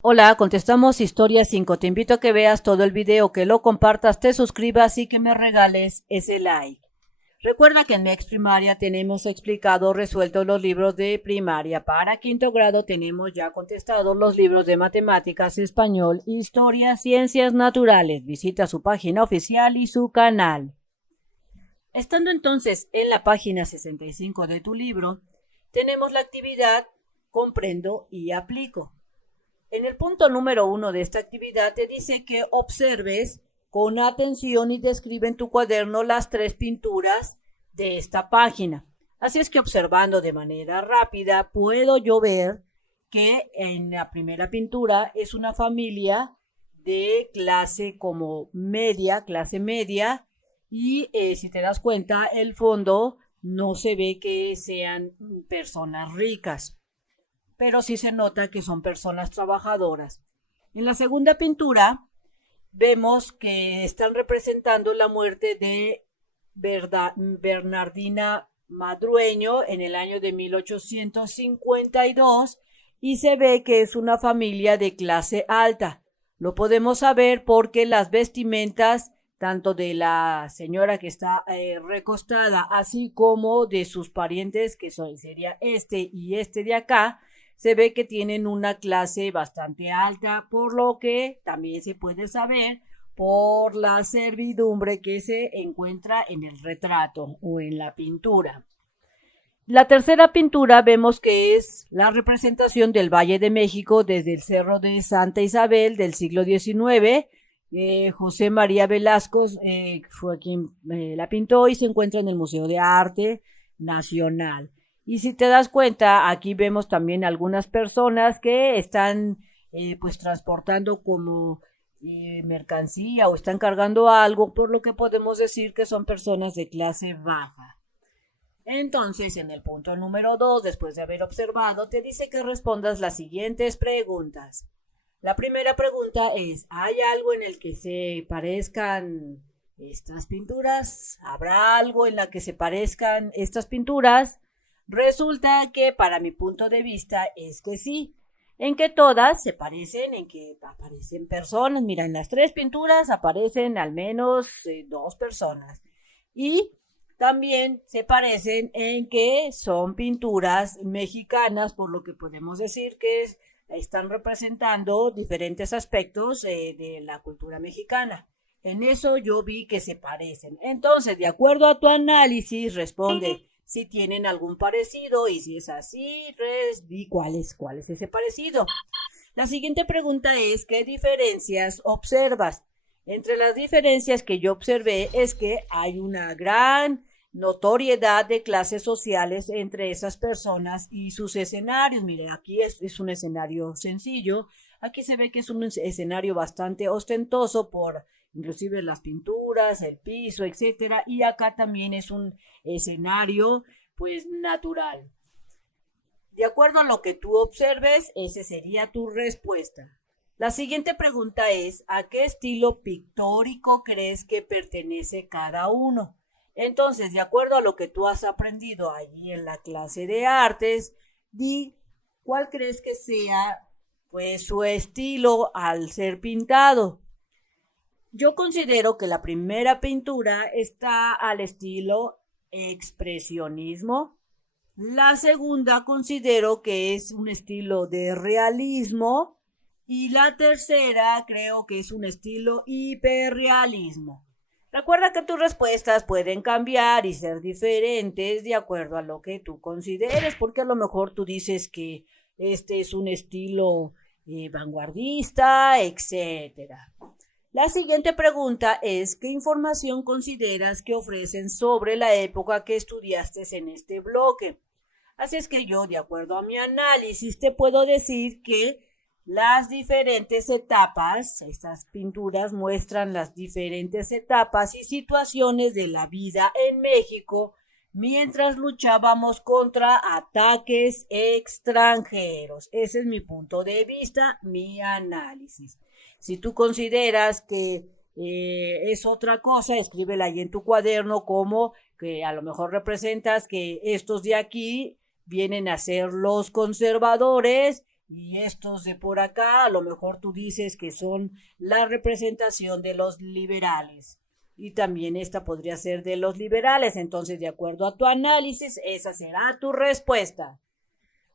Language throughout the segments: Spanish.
Hola, contestamos historia 5. Te invito a que veas todo el video, que lo compartas, te suscribas y que me regales ese like. Recuerda que en MEX Primaria tenemos explicado, resuelto los libros de primaria. Para quinto grado tenemos ya contestados los libros de matemáticas, español, historia, ciencias naturales. Visita su página oficial y su canal. Estando entonces en la página 65 de tu libro, tenemos la actividad Comprendo y aplico. En el punto número 1 de esta actividad te dice que observes con atención y describe en tu cuaderno las 3 pinturas de esta página. Así es que observando de manera rápida puedo yo ver que en la primera pintura es una familia de clase como media, clase media, y si te das cuenta el fondo no se ve que sean personas ricas, pero sí se nota que son personas trabajadoras. En la segunda pintura vemos que están representando la muerte de Bernardina Madrueño en el año de 1852 y se ve que es una familia de clase alta. Lo podemos saber porque las vestimentas tanto de la señora que está recostada, así como de sus parientes, que sería este y este de acá, se ve que tienen una clase bastante alta, por lo que también se puede saber por la servidumbre que se encuentra en el retrato o en la pintura. La tercera pintura vemos que es la representación del Valle de México desde el Cerro de Santa Isabel del siglo XIX. José María Velasco fue quien la pintó y se encuentra en el Museo de Arte Nacional. Y si te das cuenta, aquí vemos también algunas personas que están pues transportando como mercancía o están cargando algo, por lo que podemos decir que son personas de clase baja. Entonces, en el punto número 2, después de haber observado, te dice que respondas las siguientes preguntas. La primera pregunta es, ¿hay algo en el que se parezcan estas pinturas? ¿Habrá algo en la que se parezcan estas pinturas? Resulta que para mi punto de vista es que sí, en que todas se parecen, en que aparecen personas. Mira, en las 3 pinturas aparecen al menos 2 personas y también se parecen en que son pinturas mexicanas, por lo que podemos decir que están representando diferentes aspectos de la cultura mexicana. En eso yo vi que se parecen. Entonces, de acuerdo a tu análisis, responde si tienen algún parecido y si es así, di cuál es ese parecido. La siguiente pregunta es, ¿qué diferencias observas? Entre las diferencias que yo observé es que hay una gran notoriedad de clases sociales entre esas personas y sus escenarios. Mire, aquí es un escenario sencillo. Aquí se ve que es un escenario bastante ostentoso por inclusive las pinturas, el piso, etcétera. Y acá también es un escenario pues natural. De acuerdo a lo que tú observes, esa sería tu respuesta. La siguiente pregunta es, ¿a qué estilo pictórico crees que pertenece cada uno? Entonces, de acuerdo a lo que tú has aprendido allí en la clase de artes, di cuál crees que sea pues su estilo al ser pintado. Yo considero que la primera pintura está al estilo expresionismo. La segunda considero que es un estilo de realismo. Y la tercera creo que es un estilo hiperrealismo. Recuerda que tus respuestas pueden cambiar y ser diferentes de acuerdo a lo que tú consideres, porque a lo mejor tú dices que este es un estilo vanguardista, etcétera. La siguiente pregunta es, ¿qué información consideras que ofrecen sobre la época que estudiaste en este bloque? Así es que yo, de acuerdo a mi análisis, te puedo decir que las diferentes etapas, estas pinturas muestran las diferentes etapas y situaciones de la vida en México mientras luchábamos contra ataques extranjeros. Ese es mi punto de vista, mi análisis. Si tú consideras que es otra cosa, escríbela ahí en tu cuaderno como que a lo mejor representas que estos de aquí vienen a ser los conservadores y estos de por acá, a lo mejor tú dices que son la representación de los liberales. Y también esta podría ser de los liberales. Entonces, de acuerdo a tu análisis, esa será tu respuesta.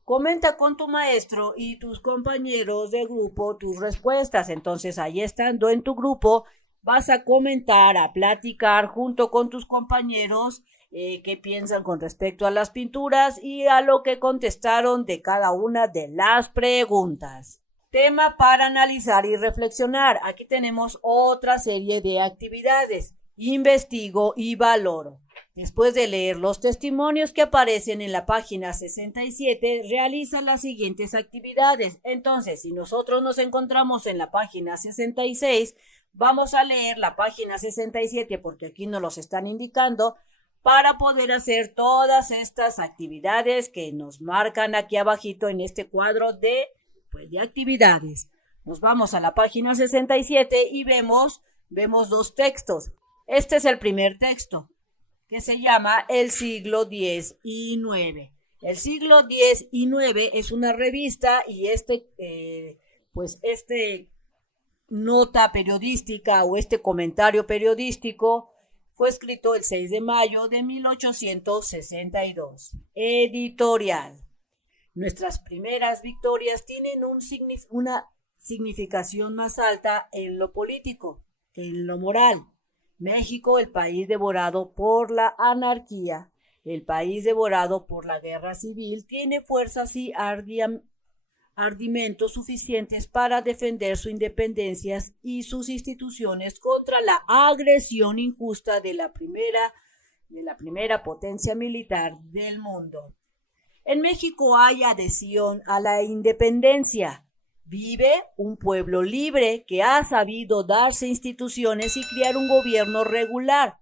Comenta con tu maestro y tus compañeros de grupo tus respuestas. Entonces, ahí estando en tu grupo, vas a comentar, a platicar junto con tus compañeros qué piensan con respecto a las pinturas y a lo que contestaron de cada una de las preguntas. Tema para analizar y reflexionar. Aquí tenemos otra serie de actividades. Investigo y valoro. Después de leer los testimonios que aparecen en la página 67, realiza las siguientes actividades. Entonces, si nosotros nos encontramos en la página 66, vamos a leer la página 67 porque aquí nos los están indicando para poder hacer todas estas actividades que nos marcan aquí abajito en este cuadro de actividades. Nos vamos a la página 67 y vemos dos textos. Este es el primer texto, que se llama El siglo X y IX. El siglo X y IX es una revista y este nota periodística o este comentario periodístico fue escrito el 6 de mayo de 1862. Editorial. Nuestras primeras victorias tienen una significación más alta en lo político, en lo moral. México, el país devorado por la anarquía, el país devorado por la guerra civil, tiene fuerzas y ardimentos suficientes para defender su independencia y sus instituciones contra la agresión injusta de la primera potencia militar del mundo. En México hay adhesión a la independencia. Vive un pueblo libre que ha sabido darse instituciones y crear un gobierno regular.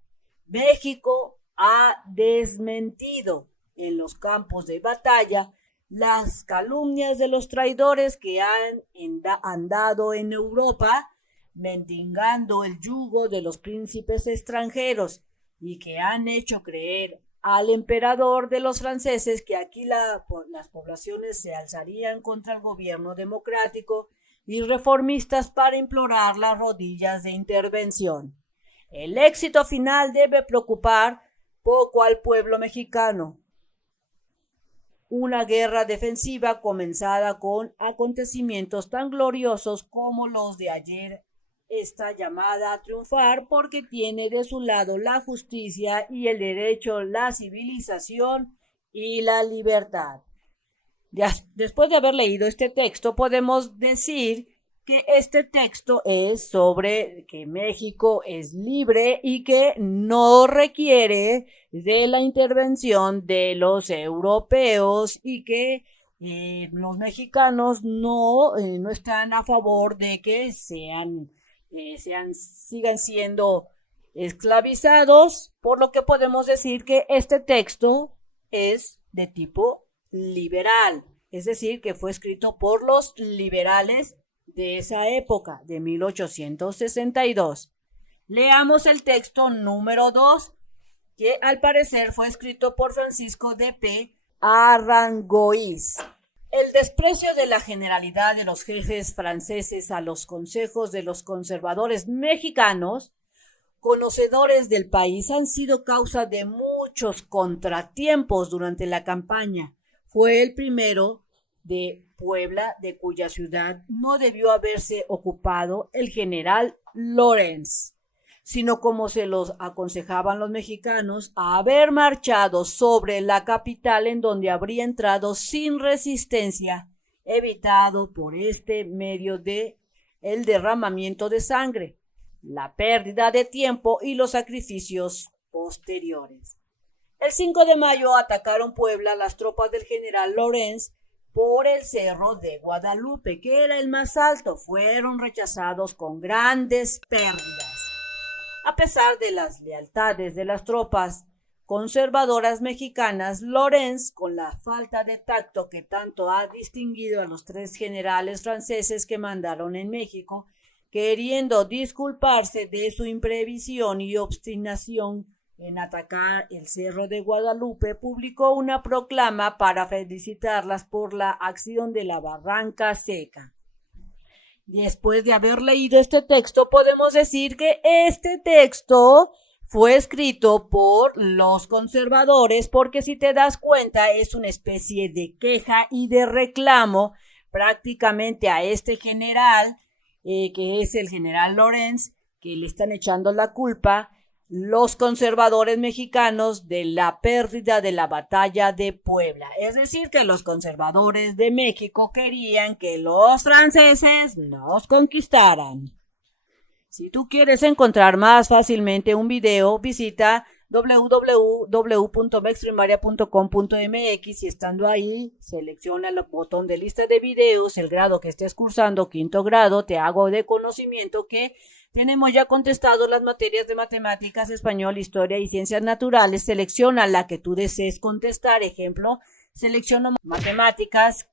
México ha desmentido en los campos de batalla las calumnias de los traidores que han andado en Europa mendigando el yugo de los príncipes extranjeros y que han hecho creer al emperador de los franceses que aquí las poblaciones se alzarían contra el gobierno democrático y reformistas para implorar las rodillas de intervención. El éxito final debe preocupar poco al pueblo mexicano. Una guerra defensiva comenzada con acontecimientos tan gloriosos como los de ayer está llamada a triunfar porque tiene de su lado la justicia y el derecho, la civilización y la libertad. Después de haber leído este texto, podemos decir que este texto es sobre que México es libre y que no requiere de la intervención de los europeos y que los mexicanos no están a favor de que sigan siendo esclavizados, por lo que podemos decir que este texto es de tipo liberal, es decir, que fue escrito por los liberales de esa época, de 1862. Leamos el texto número 2, que al parecer fue escrito por Francisco de P. Arangoiz. El desprecio de la generalidad de los jefes franceses a los consejos de los conservadores mexicanos, conocedores del país, han sido causa de muchos contratiempos durante la campaña. Fue el primero de Puebla, de cuya ciudad no debió haberse ocupado el general Lorenz, sino como se los aconsejaban los mexicanos, a haber marchado sobre la capital, en donde habría entrado sin resistencia, evitado por este medio de el derramamiento de sangre, la pérdida de tiempo y los sacrificios posteriores. El 5 de mayo atacaron Puebla las tropas del general Lorenz por el cerro de Guadalupe, que era el más alto. Fueron rechazados con grandes pérdidas. A pesar de las lealtades de las tropas conservadoras mexicanas, Lorenz, con la falta de tacto que tanto ha distinguido a los 3 generales franceses que mandaron en México, queriendo disculparse de su imprevisión y obstinación en atacar el Cerro de Guadalupe, publicó una proclama para felicitarlas por la acción de la Barranca Seca. Después de haber leído este texto, podemos decir que este texto fue escrito por los conservadores, porque si te das cuenta es una especie de queja y de reclamo prácticamente a este general, que es el general Lorenz, que le están echando la culpa los conservadores mexicanos de la pérdida de la batalla de Puebla. Es decir, que los conservadores de México querían que los franceses nos conquistaran. Si tú quieres encontrar más fácilmente un video, visita www.mexprimaria.com.mx y estando ahí, selecciona el botón de lista de videos, el grado que estés cursando, 5º grado, te hago de conocimiento que tenemos ya contestado las materias de matemáticas, español, historia y ciencias naturales. Selecciona la que tú desees contestar. Ejemplo, selecciono matemáticas,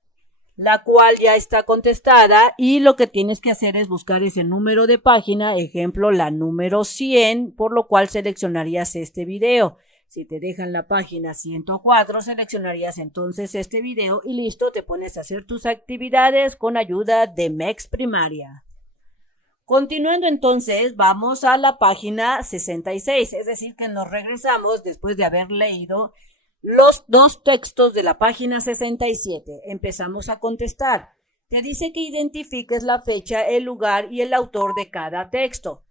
la cual ya está contestada, y lo que tienes que hacer es buscar ese número de página, ejemplo, la número 100, por lo cual seleccionarías este video. Si te dejan la página 104, seleccionarías entonces este video y listo, te pones a hacer tus actividades con ayuda de Mex Primaria. Continuando entonces, vamos a la página 66, es decir, que nos regresamos después de haber leído los dos textos de la página 67. Empezamos a contestar. Te dice que identifiques la fecha, el lugar y el autor de cada texto.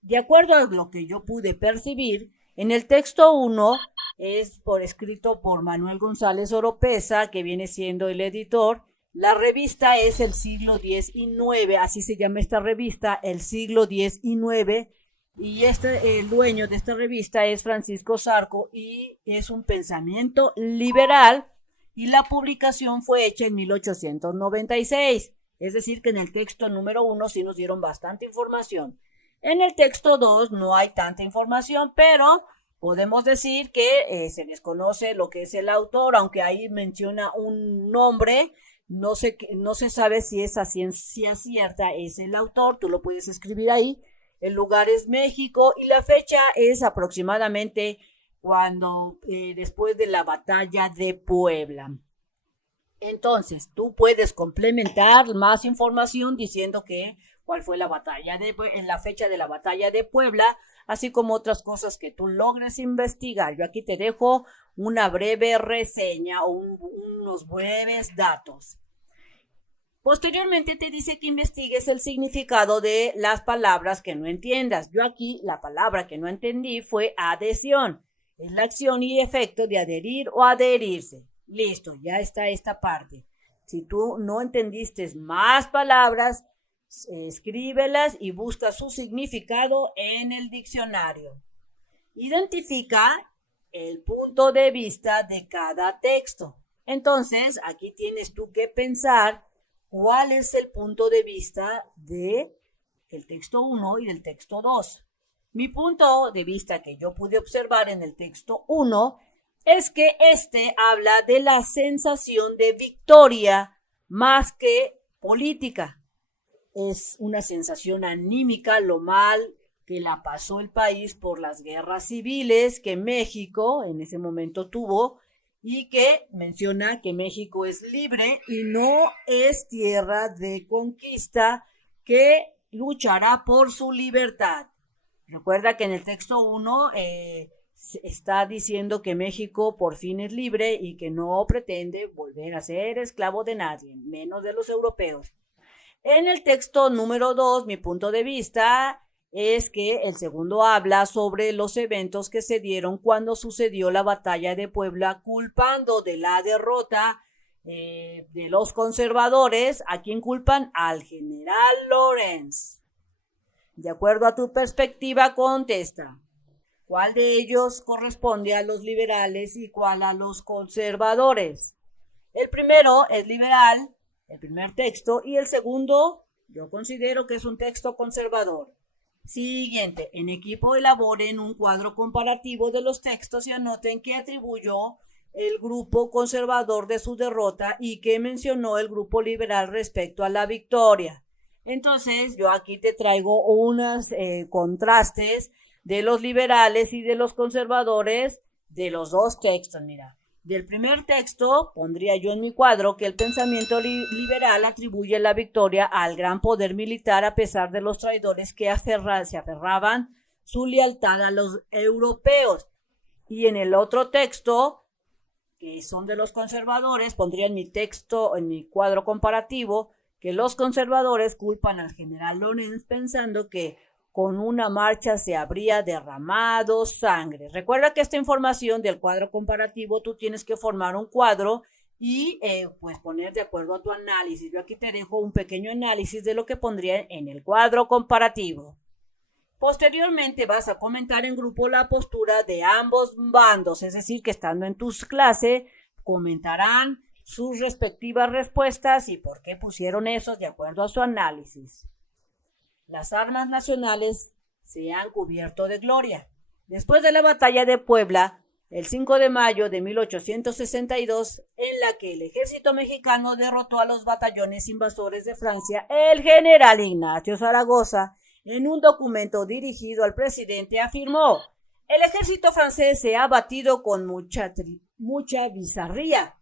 De acuerdo a lo que yo pude percibir, en el texto 1 es escrito por Manuel González Oropesa, que viene siendo el editor. La revista es el siglo XIX, así se llama esta revista, el siglo XIX, y el dueño de esta revista es Francisco Zarco y es un pensamiento liberal, y la publicación fue hecha en 1896, es decir que en el texto número 1 sí nos dieron bastante información. En el texto 2 no hay tanta información, pero podemos decir que se desconoce lo que es el autor, aunque ahí menciona un nombre. No se sabe si es a ciencia cierta es el autor, tú lo puedes escribir ahí. El lugar es México y la fecha es aproximadamente después de la batalla de Puebla. Entonces, tú puedes complementar más información diciendo cuál fue la fecha de la batalla de Puebla, así como otras cosas que tú logres investigar. Yo aquí te dejo una breve reseña o unos breves datos. Posteriormente te dice que investigues el significado de las palabras que no entiendas. Yo aquí la palabra que no entendí fue adhesión. Es la acción y efecto de adherir o adherirse. Listo, ya está esta parte. Si tú no entendiste más palabras, escríbelas y busca su significado en el diccionario. Identifica el punto de vista de cada texto. Entonces, aquí tienes tú que pensar cuál es el punto de vista del texto 1 y del texto 2. Mi punto de vista que yo pude observar en el texto 1 es que habla de la sensación de victoria más que política. Es una sensación anímica, lo mal que la pasó el país por las guerras civiles que México en ese momento tuvo, y que menciona que México es libre y no es tierra de conquista, que luchará por su libertad. Recuerda que en el texto 1 está diciendo que México por fin es libre y que no pretende volver a ser esclavo de nadie, menos de los europeos. En el texto número 2, mi punto de vista es que el segundo habla sobre los eventos que se dieron cuando sucedió la batalla de Puebla, culpando de la derrota de los conservadores. ¿A quién culpan? Al general Lorenz. De acuerdo a tu perspectiva, contesta. ¿Cuál de ellos corresponde a los liberales y cuál a los conservadores? El primero es liberal, el primer texto, y el segundo yo considero que es un texto conservador. Siguiente, en equipo elaboren un cuadro comparativo de los textos y anoten qué atribuyó el grupo conservador de su derrota y qué mencionó el grupo liberal respecto a la victoria. Entonces, yo aquí te traigo unos contrastes de los liberales y de los conservadores de los dos textos. Mira, del primer texto pondría yo en mi cuadro que el pensamiento liberal atribuye la victoria al gran poder militar a pesar de los traidores que se aferraban su lealtad a los europeos. Y en el otro texto, que son de los conservadores, pondría en mi texto, en mi cuadro comparativo, que los conservadores culpan al general Lorenz pensando que con una marcha se habría derramado sangre. Recuerda que esta información del cuadro comparativo tú tienes que formar un cuadro y pues poner de acuerdo a tu análisis. Yo aquí te dejo un pequeño análisis de lo que pondría en el cuadro comparativo. Posteriormente vas a comentar en grupo la postura de ambos bandos, es decir, que estando en tus clases comentarán sus respectivas respuestas y por qué pusieron esos de acuerdo a su análisis. Las armas nacionales se han cubierto de gloria. Después de la batalla de Puebla, el 5 de mayo de 1862, en la que el ejército mexicano derrotó a los batallones invasores de Francia, el general Ignacio Zaragoza, en un documento dirigido al presidente, afirmó: el ejército francés se ha batido con mucha bizarría.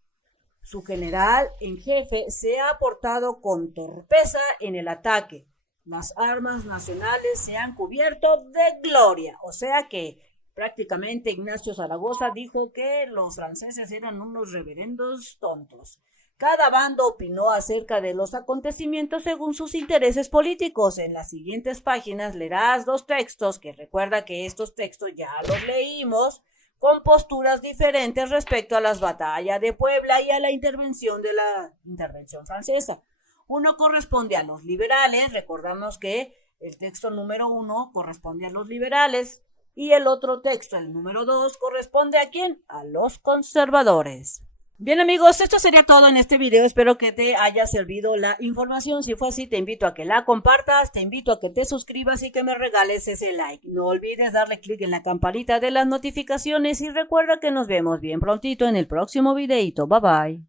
Su general en jefe se ha portado con torpeza en el ataque. Las armas nacionales se han cubierto de gloria. O sea que prácticamente Ignacio Zaragoza dijo que los franceses eran unos reverendos tontos. Cada bando opinó acerca de los acontecimientos según sus intereses políticos. En las siguientes páginas leerás dos textos, que recuerda que estos textos ya los leímos, con posturas diferentes respecto a las batallas de Puebla y a la intervención francesa. Uno corresponde a los liberales, recordamos que el texto número 1 corresponde a los liberales y el otro texto, el número 2, corresponde ¿a quién? A los conservadores. Bien amigos, esto sería todo en este video, espero que te haya servido la información. Si fue así, te invito a que la compartas, te invito a que te suscribas y que me regales ese like. No olvides darle clic en la campanita de las notificaciones y recuerda que nos vemos bien prontito en el próximo videito. Bye bye.